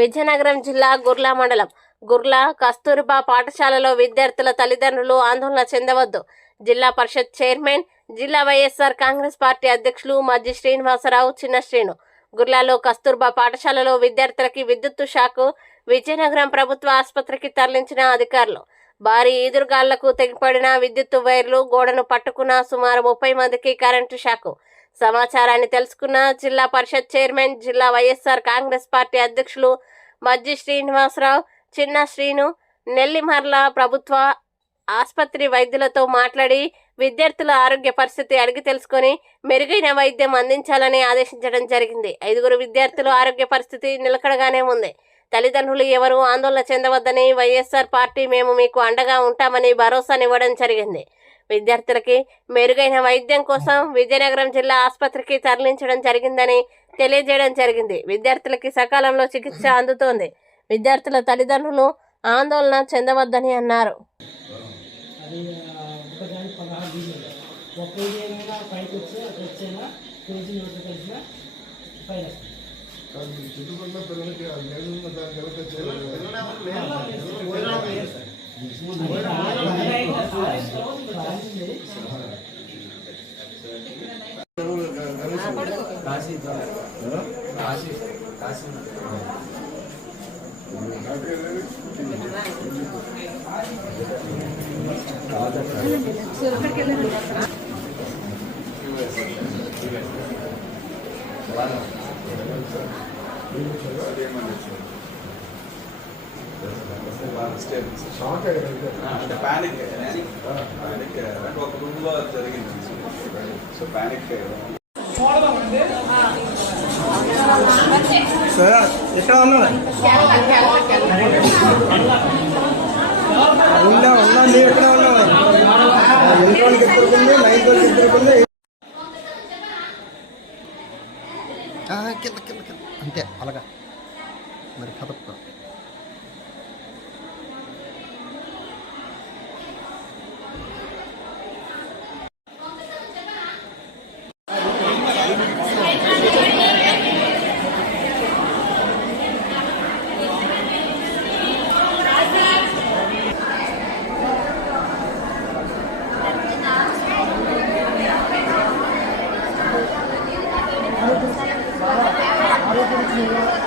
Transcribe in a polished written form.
విజయనగరం జిల్లా గుర్ల మండలం గుర్ల కస్తూర్బా పాఠశాలలో విద్యార్థుల తల్లిదండ్రులు ఆందోళన చెందవద్దు. జిల్లా పరిషత్ చైర్మన్, జిల్లా వైఎస్ఆర్ కాంగ్రెస్ పార్టీ అధ్యక్షులు మజ్జి శ్రీనివాసరావు, చిన్న శ్రీను. గుర్లలో కస్తూర్బా పాఠశాలలో విద్యార్థులకి విద్యుత్ షాకు. విజయనగరం ప్రభుత్వ ఆసుపత్రికి తరలించిన అధికారులు. భారీ ఈదురుగాళ్లకు తెగిపడిన విద్యుత్ వైర్లు, గోడను పట్టుకున్న సుమారు 30 మందికి కరెంటు షాకు. సమాచారాన్ని తెలుసుకున్న జిల్లా పరిషత్ చైర్మన్, జిల్లా వైఎస్ఆర్ కాంగ్రెస్ పార్టీ అధ్యక్షులు మజ్జి శ్రీనివాసరావు, చిన్న శ్రీను నెల్లిమర్ల ప్రభుత్వ ఆసుపత్రి వైద్యులతో మాట్లాడి విద్యార్థుల ఆరోగ్య పరిస్థితి అడిగి తెలుసుకొని మెరుగైన వైద్యం అందించాలని ఆదేశించడం జరిగింది. 5 విద్యార్థుల ఆరోగ్య పరిస్థితి నిలకడగానే ఉంది. తల్లిదండ్రులు ఎవరూ ఆందోళన చెందవద్దని వైఎస్ఆర్ పార్టీ మేము మీకు అండగా ఉంటామని భరోసానివ్వడం జరిగింది. విద్యార్థులకి మెరుగైన వైద్యం కోసం విజయనగరం జిల్లా ఆసుపత్రికి తరలించడం జరిగిందని తెలియజేయడం జరిగింది. విద్యార్థులకి సకాలంలో చికిత్స అందుతోంది. విద్యార్థుల తల్లిదండ్రులు ఆందోళన చెందవద్దని అన్నారు. ప్యానిక్ ఒక రూమ్ లో జరిగింది. సో ప్యానిక్ ఎక్కడ ఉన్నా నీ ఎక్కడ ఉన్నావు? 8 వాళ్ళకి ఎదురుకుంది, 9 వాళ్ళకి ఎదురుకుంది. కింద కింద కింద అంతే అలాగా మరి కదప. ఆరోగ్యం